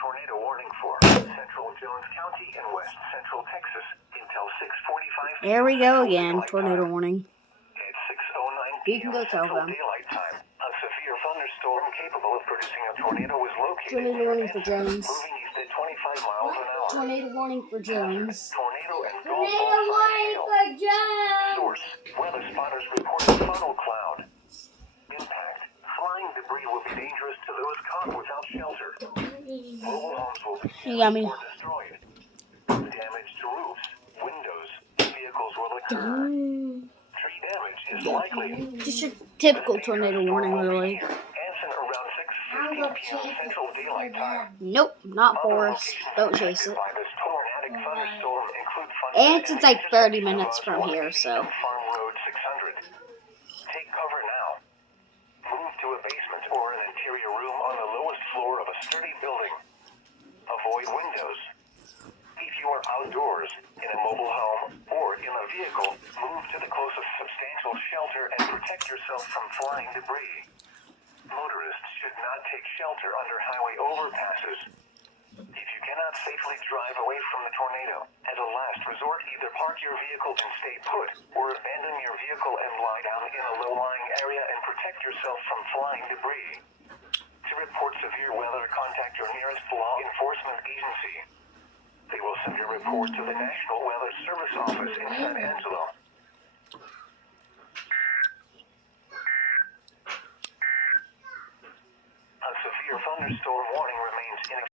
tornado warning for central Jones County and west central Texas until 6:45. There we go again, tornado warning. At 6:09 You can p.m. go tell Central them. Daylight Time, a severe thunderstorm capable of producing a tornado was located Tornado warning for near Anson, Jones. moving east at 25 miles an hour. Tornado warning for Jones. Tornado and Tornado warning for Jones. Source: weather spotters reported funnel cloud. Impact: flying debris will be dangerous to those caught without shelter. Mobile homes will be You got me. or destroyed. Damage to roofs, windows, vehicles will occur. Tree damage is likely. Just your typical tornado warning, really. Anson around 6:15 p.m. Central Daylight Time. Nope, not for us. Don't chase it. By this tornadic thunderstorm include And it's like 30 minutes from here, so. Farm Road 600. Take cover now. Move to a basement or an interior room on the lowest floor of a sturdy building. Avoid windows. If you are outdoors, in a mobile home, or in a vehicle, move to the closest substantial shelter and protect yourself from flying debris. Motorists should not take shelter under highway overpasses. If you cannot safely drive away from the tornado, as a last resort, either park your vehicle and stay put, or abandon your vehicle and lie down in a low-lying area and protect yourself from flying debris. To report severe weather, contact your nearest law enforcement agency. They will send your report to the National Weather Service office in San Angelo.